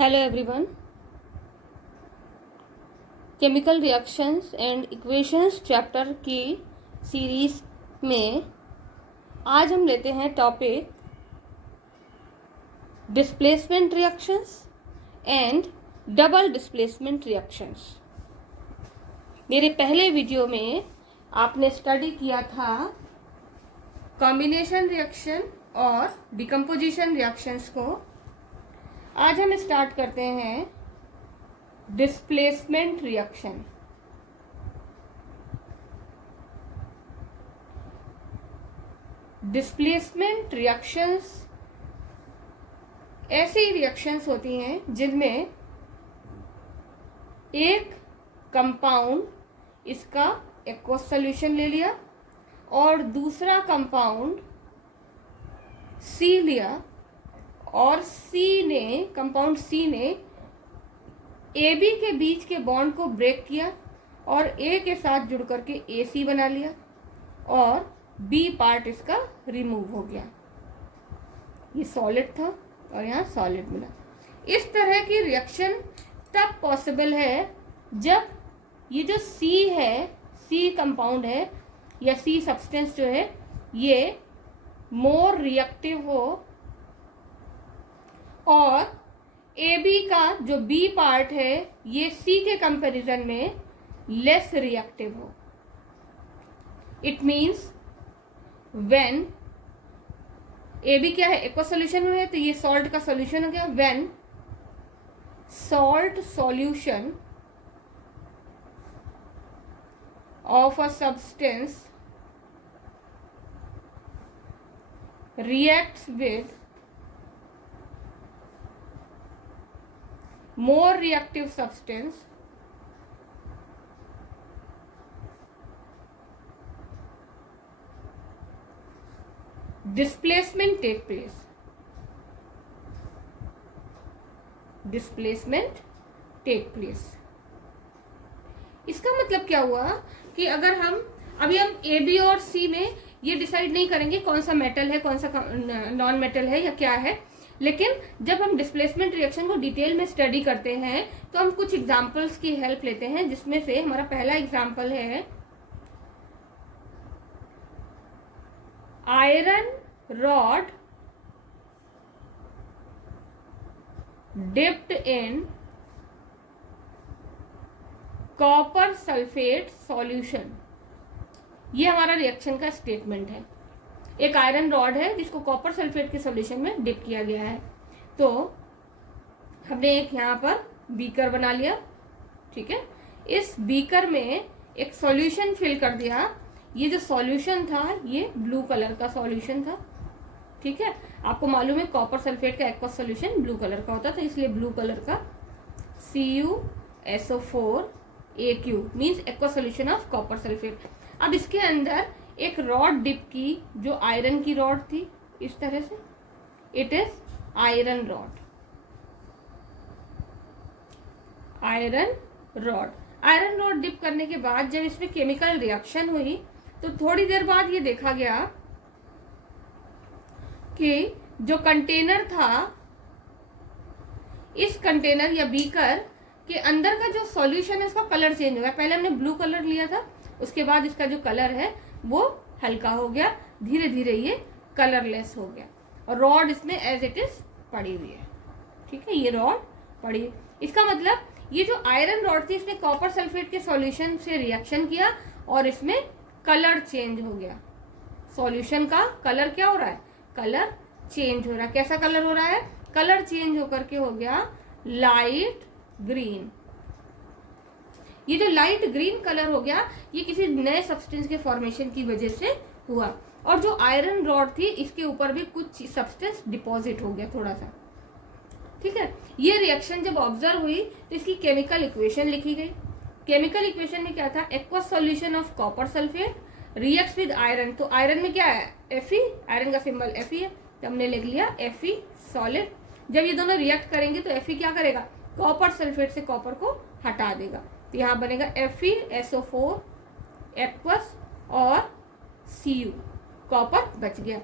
Hello everyone. Chemical reactions and equations chapter की series में आज हम लेते हैं topic displacement reactions and double displacement reactions. मेरे पहले वीडियो में आपने स्टडी किया था कॉम्बिनेशन रिएक्शन और डिकम्पोजिशन रिएक्शंस को। आज हम स्टार्ट करते हैं डिस्प्लेसमेंट रिएक्शन। डिस्प्लेसमेंट रिएक्शंस ऐसी रिएक्शंस होती हैं जिनमें एक कंपाउंड इसका एक्वस सॉल्यूशन ले लिया और दूसरा कंपाउंड सी लिया और कंपाउंड सी ने ए बी के बीच के बॉन्ड को ब्रेक किया और ए के साथ जुड़ करके ए सी बना लिया और बी पार्ट इसका रिमूव हो गया। ये सॉलिड था और यहाँ सॉलिड मिला। इस तरह की रिएक्शन तब पॉसिबल है जब ये जो सी है, सी कंपाउंड है या सी सब्सटेंस जो है, ये मोर रिएक्टिव हो और ए बी का जो बी पार्ट है ये सी के कंपैरिजन में लेस रिएक्टिव हो। It means when A B क्या है, एक्वस सॉल्यूशन में है तो ये सॉल्ट का सॉल्यूशन हो गया। When salt solution of a substance reacts with more reactive substance, displacement take place. Displacement take place. इसका मतलब क्या हुआ कि अगर हम ए बी और सी में ये डिसाइड नहीं करेंगे कौन सा मेटल है, कौन सा नॉन मेटल है या क्या है, लेकिन जब हम डिस्प्लेसमेंट रिएक्शन को डिटेल में स्टडी करते हैं तो हम कुछ एग्जांपल्स की हेल्प लेते हैं, जिसमें से हमारा पहला एग्जांपल है iron rod dipped in copper sulphate solution. ये हमारा रिएक्शन का स्टेटमेंट है। एक आयरन रॉड है जिसको कॉपर सल्फेट के सॉल्यूशन में डिप किया गया है। तो हमने एक यहाँ पर बीकर बना लिया, ठीक है। इस बीकर में एक सॉल्यूशन फिल कर दिया। ये जो सॉल्यूशन था ये ब्लू कलर का सॉल्यूशन था, ठीक है। आपको मालूम है कॉपर सल्फेट का एक्वस सॉल्यूशन ब्लू कलर का होता था, इसलिए ब्लू कलर का CuSO4AQ means aqueous solution of copper sulphate. अब इसके अंदर एक रॉड डिप की जो आयरन की रॉड थी, इस तरह से it is iron rod. Iron rod dip करने के बाद जब इसमें केमिकल रिएक्शन हुई तो थोड़ी देर बाद ये देखा गया कि जो कंटेनर था, इस कंटेनर या बीकर के अंदर का जो सॉल्यूशन है उसका कलर चेंज हो गया। पहले हमने ब्लू कलर लिया था, उसके बाद इसका जो कलर है वो हल्का हो गया, धीरे धीरे ये कलरलेस हो गया और रॉड इसमें एज इट इज पड़ी हुई है, ठीक है। ये रॉड पड़ी है, इसका मतलब ये जो आयरन रॉड थी इसने कॉपर सल्फेट के सॉल्यूशन से रिएक्शन किया और इसमें कलर चेंज हो गया। सॉल्यूशन का कलर क्या हो रहा है, कलर चेंज हो रहा है। कैसा कलर हो रहा है, कलर चेंज होकर के हो गया लाइट ग्रीन। ये जो लाइट ग्रीन कलर हो गया ये किसी नए सब्सटेंस के फॉर्मेशन की वजह से हुआ और जो आयरन रॉड थी इसके ऊपर भी कुछ सब्सटेंस डिपॉजिट हो गया थोड़ा सा, ठीक है। ये रिएक्शन जब ऑब्जर्व हुई तो इसकी केमिकल इक्वेशन लिखी गई। केमिकल इक्वेशन में क्या था, aqueous solution of copper sulphate reacts with iron. तो आयरन में क्या है, Fe, आयरन का सिंबल Fe है, तो हमने लिख लिया Fe सॉलिड। जब ये दोनों रिएक्ट करेंगे तो Fe क्या करेगा, कॉपर सल्फेट से कॉपर को हटा देगा, तो यहाँ बनेगा FeSO4 एक्वस और Cu, कॉपर बच गया।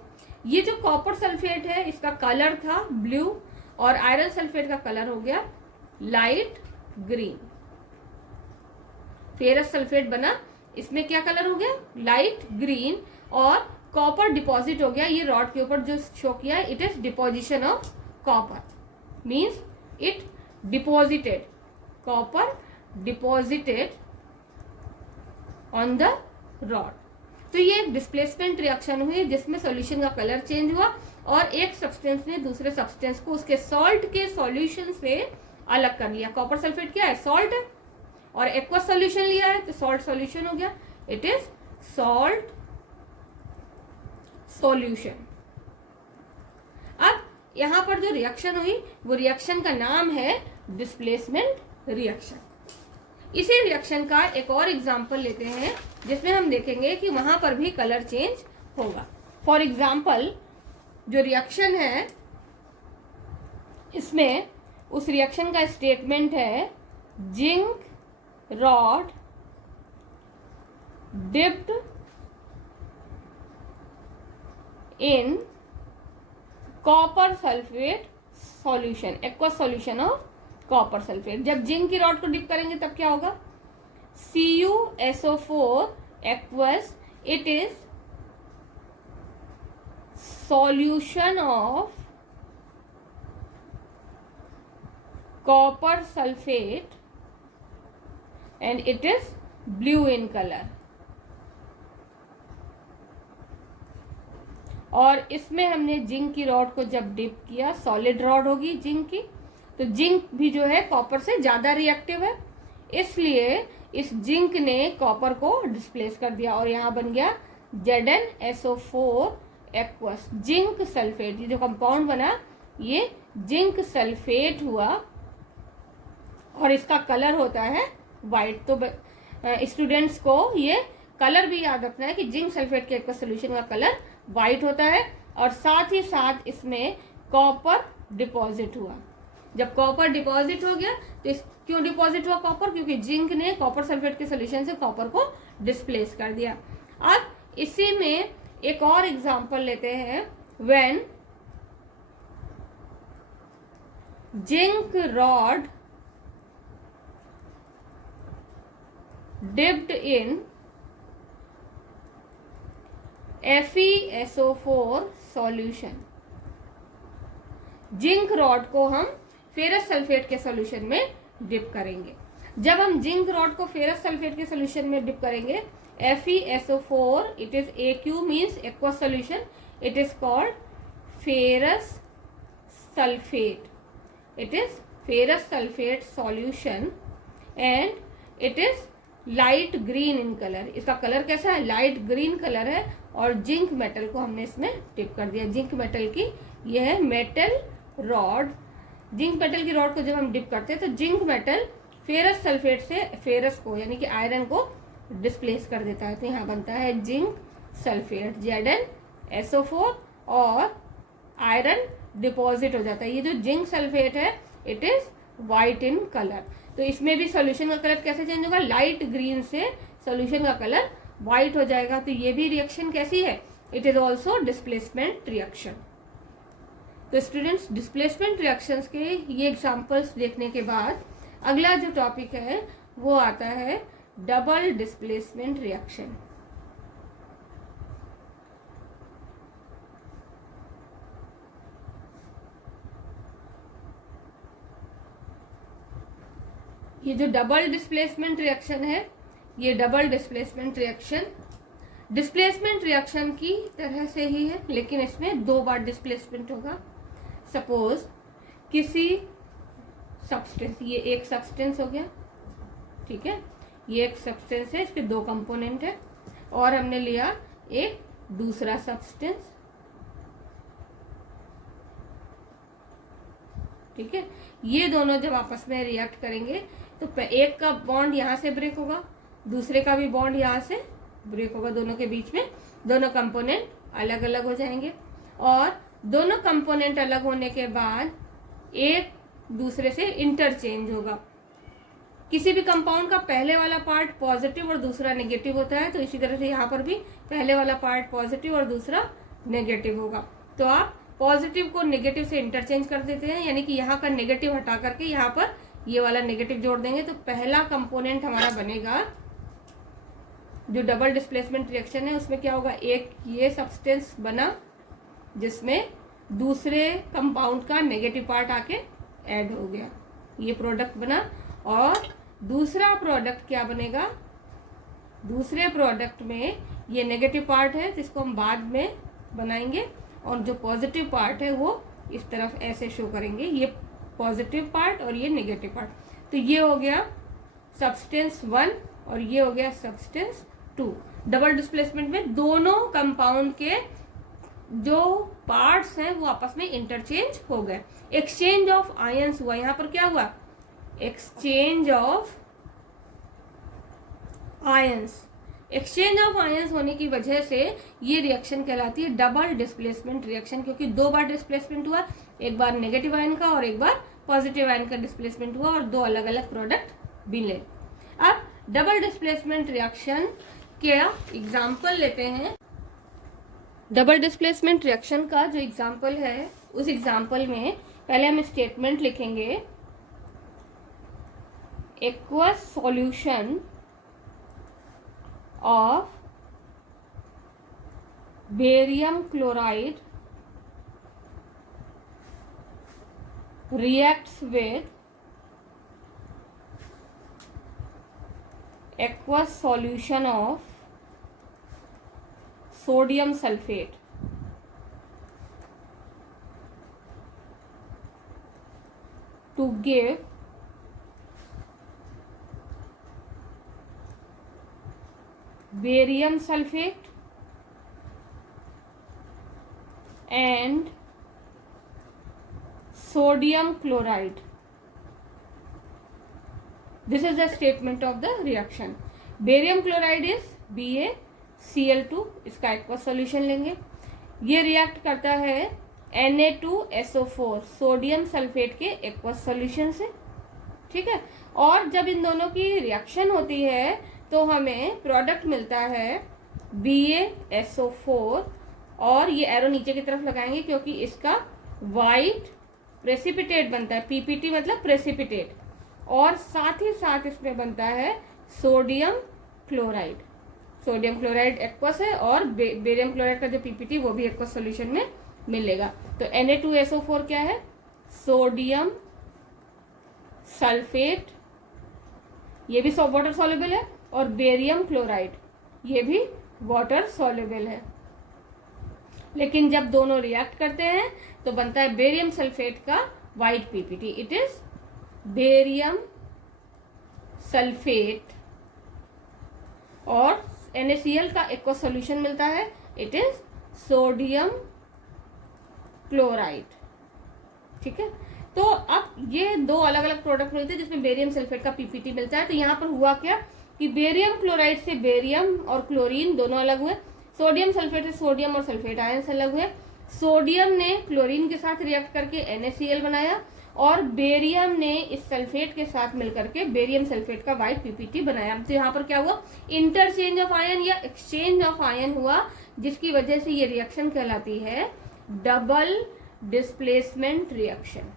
ये जो कॉपर सल्फेट है इसका कलर था ब्लू और आयरन सल्फेट का कलर हो गया लाइट ग्रीन। फेरस सल्फेट बना, इसमें क्या कलर हो गया लाइट ग्रीन, और कॉपर डिपॉजिट हो गया। ये रॉड के ऊपर जो शो किया है, it is deposition of copper, means it deposited, copper deposited on the rod. तो ये एक डिस्प्लेसमेंट रिएक्शन हुई जिसमें सॉल्यूशन का कलर चेंज हुआ और एक सब्सटेंस ने दूसरे सब्सटेंस को उसके सॉल्ट के सॉल्यूशन से अलग कर लिया। कॉपर सल्फेट क्या है, सॉल्ट है, और एक्वस सॉल्यूशन लिया है तो सॉल्ट सॉल्यूशन हो गया, इट इज सॉल्ट सॉल्यूशन। अब यहां पर जो रिएक्शन हुई वो रिएक्शन का नाम है डिस्प्लेसमेंट रिएक्शन। इसी रिएक्शन का एक और एग्जाम्पल लेते हैं जिसमें हम देखेंगे कि वहां पर भी कलर चेंज होगा। फॉर एग्जाम्पल जो रिएक्शन है इसमें उस रिएक्शन का स्टेटमेंट है zinc rod dipped in copper sulphate solution, aqueous solution of copper sulphate. जब जिंक की रॉड को डिप करेंगे तब क्या होगा, CuSO4 aqueous, it is solution of copper sulphate and it is blue in colour. और इसमें हमने जिंक की रॉड को जब डिप किया, सॉलिड रॉड होगी जिंक की, तो जिंक भी जो है कॉपर से ज्यादा रिएक्टिव है, इसलिए इस जिंक ने कॉपर को डिस्प्लेस कर दिया और यहां बन गया ZnSO4 एक्वस, जिंक सल्फेट। ये जो कंपाउंड बना ये जिंक सल्फेट हुआ और इसका कलर होता है वाइट। तो स्टूडेंट्स को ये कलर भी याद रखना है कि जिंक सल्फेट के एक्वस सोल्यूशन का कलर वाइट होता है और साथ ही साथ इसमें कॉपर डिपॉजिट हुआ। जब कॉपर डिपॉजिट हो गया तो क्यों डिपॉजिट हुआ कॉपर, क्योंकि जिंक ने कॉपर सल्फेट के सोल्यूशन से कॉपर को डिस्प्लेस कर दिया। अब इसी में एक और एग्जांपल लेते हैं, when zinc rod dipped in FeSO4 solution. Zinc rod को हम फेरस सल्फेट के सॉल्यूशन में डिप करेंगे। जब हम जिंक रॉड को फेरस सल्फेट के सॉल्यूशन में डिप करेंगे, FeSO4 it is AQ means aqueous solution, it is called ferrous sulphate, it is ferrous sulphate solution and it is light green in colour. इसका colour कैसा है, light green colour है और zinc metal को हमने इसमें dip कर दिया। जिंक मेटल की यह है मेटल रॉड। जिंक मेटल की रॉड को जब हम डिप करते हैं तो जिंक मेटल फेरस सल्फेट से फेरस को यानी कि आयरन को डिस्प्लेस कर देता है। तो यहाँ बनता है जिंक सल्फेट ZnSO4 और आयरन डिपॉजिट हो जाता है। ये जो जिंक सल्फेट है it is white in colour. तो इसमें भी सॉल्यूशन का कलर कैसे चेंज होगा, लाइट ग्रीन से सॉल्यूशन का कलर वाइट हो जाएगा। तो ये भी रिएक्शन कैसी है, it is also displacement reaction. तो स्टूडेंट्स डिस्प्लेसमेंट रिएक्शंस के ये एग्जांपल्स देखने के बाद अगला जो टॉपिक है वो आता है डबल डिस्प्लेसमेंट रिएक्शन। ये जो डबल डिस्प्लेसमेंट रिएक्शन है, ये डबल डिस्प्लेसमेंट रिएक्शन की तरह से ही है, लेकिन इसमें 2 बार डिस्प्लेसमेंट होगा। सपोज किसी सब्सटेंस, ये एक सब्सटेंस हो गया, ठीक है, ये एक सब्सटेंस है, इसके 2 कंपोनेंट है, और हमने लिया एक दूसरा सब्सटेंस, ठीक है। ये दोनों जब आपस में रिएक्ट करेंगे तो एक का बॉन्ड यहाँ से ब्रेक होगा, दूसरे का भी बॉन्ड यहाँ से ब्रेक होगा, दोनों के बीच में दोनों कंपोनेंट अलग अलग हो जाएंगे। और दोनों कंपोनेंट अलग होने के बाद एक दूसरे से इंटरचेंज होगा। किसी भी कंपाउंड का पहले वाला पार्ट पॉजिटिव और दूसरा नेगेटिव होता है, तो इसी तरह से यहाँ पर भी पहले वाला पार्ट पॉजिटिव और दूसरा नेगेटिव होगा। तो आप पॉजिटिव को नेगेटिव से इंटरचेंज कर देते हैं, यानी कि यहाँ का नेगेटिव हटा करके यहाँ पर ये वाला नेगेटिव जोड़ देंगे। तो पहला कंपोनेंट हमारा बनेगा जो डबल डिस्प्लेसमेंट रिएक्शन है, उसमें क्या होगा, एक ये सब्सटेंस बना जिसमें दूसरे कंपाउंड का नेगेटिव पार्ट आके ऐड हो गया, ये प्रोडक्ट बना। और दूसरा प्रोडक्ट क्या बनेगा, दूसरे प्रोडक्ट में ये नेगेटिव पार्ट है जिसको हम बाद में बनाएंगे, और जो पॉजिटिव पार्ट है वो इस तरफ ऐसे शो करेंगे, ये पॉजिटिव पार्ट और ये नेगेटिव पार्ट। तो ये हो गया सब्सटेंस 1 और ये हो गया सब्सटेंस 2। डबल डिस्प्लेसमेंट में दोनों कंपाउंड के जो पार्ट्स हैं वो आपस में इंटरचेंज हो गए, एक्सचेंज ऑफ आयंस हुआ। यहाँ पर क्या हुआ, exchange of ions. Exchange of ions होने की वजह से ये रिएक्शन कहलाती है डबल डिस्प्लेसमेंट रिएक्शन, क्योंकि दो बार डिस्प्लेसमेंट हुआ, एक बार नेगेटिव आयन का और एक बार पॉजिटिव आयन का डिस्प्लेसमेंट हुआ और दो अलग अलग प्रोडक्ट मिले। अब डबल डिस्प्लेसमेंट रिएक्शन क्या एग्जाम्पल लेते हैं। डबल डिस्प्लेसमेंट रिएक्शन का जो एग्जाम्पल है, उस एग्जाम्पल में पहले हम स्टेटमेंट लिखेंगे, aqueous solution of barium chloride reacts with aqueous solution of sodium sulfate to give barium sulfate and sodium chloride. This is the statement of the reaction. Barium chloride is BaCl2, इसका aqueous solution लेंगे। ये react करता है Na2SO4 sodium sulphate के aqueous solution से, ठीक है। और जब इन दोनों की रिएक्शन होती है तो हमें प्रोडक्ट मिलता है BaSO4, और ये एरो नीचे की तरफ लगाएंगे क्योंकि इसका वाइट प्रेसिपिटेट बनता है, PPT मतलब प्रेसिपिटेट, और साथ ही साथ इसमें बनता है sodium chloride. Sodium chloride aqueous है और बेरियम क्लोराइड का जो PPT वो भी एक्वस सॉल्यूशन में मिलेगा। तो Na2SO4 क्या है, सोडियम सल्फेट, ये भी वाटर सॉल्युबल है, और बेरियम क्लोराइड ये भी वाटर सॉल्युबल है। लेकिन जब दोनों रिएक्ट करते हैं तो बनता है बेरियम सल्फेट का white PPT, it is barium sulphate, और NaCl का एक्वस सॉल्यूशन मिलता है, इट इज सोडियम क्लोराइड, ठीक है। तो अब ये दो अलग अलग प्रोडक्ट मिलते हैं जिसमें बेरियम सल्फेट का PPT मिलता है। तो यहाँ पर हुआ क्या कि बेरियम क्लोराइड से बेरियम और क्लोरीन दोनों अलग हुए, सोडियम सल्फेट से सोडियम और सल्फेट आयंस अलग हुए। सोडियम ने क्लोरीन के साथ रिएक्ट करके NaCl बनाया, और बेरियम ने इस सल्फेट के साथ मिलकर के बेरियम सल्फेट का वाइट PPT बनाया। तो यहाँ पर क्या हुआ, इंटरचेंज ऑफ आयन या एक्सचेंज ऑफ आयन हुआ, जिसकी वजह से ये रिएक्शन कहलाती है डबल डिस्प्लेसमेंट रिएक्शन।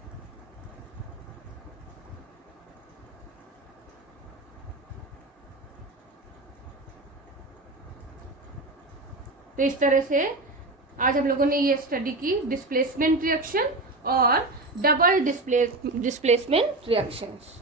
तो इस तरह से आज हम लोगों ने ये स्टडी की डिस्प्लेसमेंट रिएक्शन और डबल डिस्प्लेसमेंट रिएक्शंस।